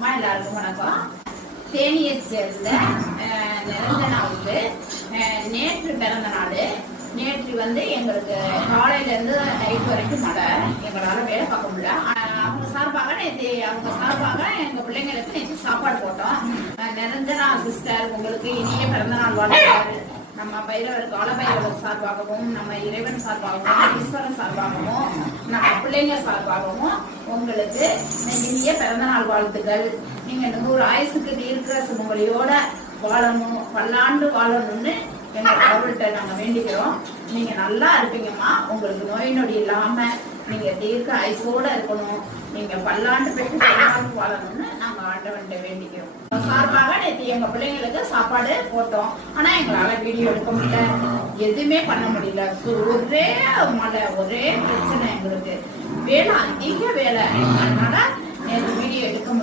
அம்மா எல்லாருக்கும் வணக்கம். தேனியை சேர்ந்த நிரஞ்சனாவுக்கு நேற்று பிறந்த நாள். நேற்று எங்களுக்கு காலையில இருந்து நைட் வரைக்கும் மழை, எங்களால வேலை பார்க்க முடியல. அவங்க சார்பாக எங்க பிள்ளைங்களுக்கு நேற்று சாப்பாடு போட்டோம். நிரஞ்சனா சிஸ்டர், உங்களுக்கு இனிய பிறந்த நாள் வாழ்த்துக்கள். நம்ம பைரவர் காலபைரவர் சார்பாகவும், நம்ம இறைவன் சார்பாகவும், ஈஸ்வரன் சார்பாகவும், நம்ம பிள்ளைங்க சார்பாகவும் உங்களுக்கு இனிய பிறந்த நாள் வாழ்த்துக்கள். நீங்க 100 ஆயுசுக்கு இருக்கிற சுமங்கலியோட வாழணும், பல்லாண்டு வாழணும்னு எங்க கடவுள்கிட்ட நாங்க வேண்டிக்கிறோம். நீங்க நல்லா இருப்பீங்கம்மா. உங்களுக்கு நோய் நொடி இல்லாம நீங்க தீர்க்க ஆயுசோட இருக்கணும், நீங்க பல்லாண்டு பெற்று பல்லாண்டு வாழணும்னு நாங்க ஆண்டவன்கிட்ட வேண்டிக்கிறோம். சார்பாக நேற்று எங்க பிள்ளைங்களுக்கு சாப்பாடு போட்டோம். ஆனா எங்களால வீடியோ எடுக்க முடியல, எதுவுமே பண்ண முடியல. ஒரே மழை, ஒரே பிரச்சனை, எங்களுக்கு வேலை அதிக வேலை. அதனால நேற்று வீடியோ எடுக்க முடியல.